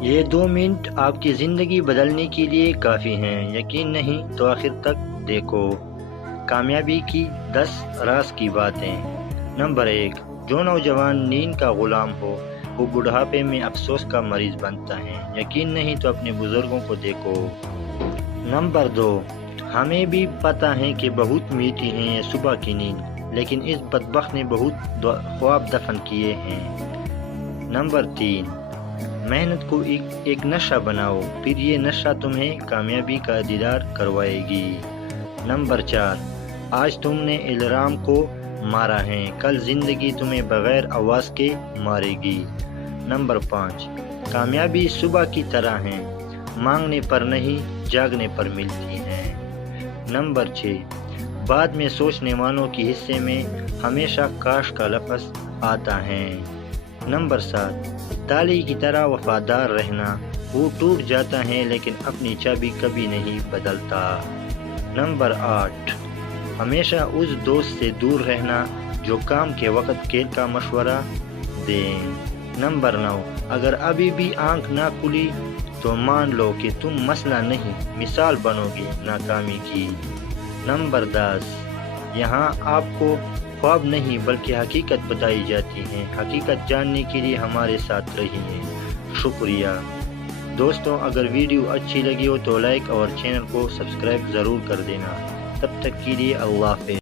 یہ 2 منٹ آپ کی زندگی بدلنے کے لیے کافی ہیں، یقین نہیں تو آخر تک دیکھو۔ کامیابی کی 10 راز کی باتیں۔ نمبر 1، جو نوجوان نیند کا غلام ہو وہ بڑھاپے میں افسوس کا مریض بنتا ہے، یقین نہیں تو اپنے بزرگوں کو دیکھو۔ نمبر 2، ہمیں بھی پتہ ہے کہ بہت میٹھی ہے یہ صبح کی نیند، لیکن اس بدبخت نے بہت خواب دفن کیے ہیں۔ نمبر 3، محنت کو ایک نشہ بناؤ، پھر یہ نشہ تمہیں کامیابی کا دیدار کروائے گی۔ نمبر 4، آج تم نے الارم کو مارا ہے، کل زندگی تمہیں بغیر آواز کے مارے گی۔ نمبر 5، کامیابی صبح کی طرح ہے، مانگنے پر نہیں جاگنے پر ملتی ہے۔ نمبر 6، بعد میں سوچنے والوں کی حصے میں ہمیشہ کاش کا لفظ آتا ہے۔ نمبر 7، تالی کی طرح وفادار رہنا، وہ ٹوٹ جاتا ہے لیکن اپنی چابی کبھی نہیں بدلتا۔ نمبر 8، ہمیشہ اس دوست سے دور رہنا جو کام کے وقت کھیل کا مشورہ دے۔ نمبر 9، اگر ابھی بھی آنکھ نہ کھلی تو مان لو کہ تم مسئلہ نہیں مثال بنو گے ناکامی کی۔ نمبر 10، یہاں آپ کو خواب نہیں بلکہ حقیقت بتائی جاتی ہے، حقیقت جاننے کے لیے ہمارے ساتھ رہیے۔ شکریہ دوستوں، اگر ویڈیو اچھی لگی ہو تو لائک اور چینل کو سبسکرائب ضرور کر دینا۔ تب تک کے لیے اللہ حافظ۔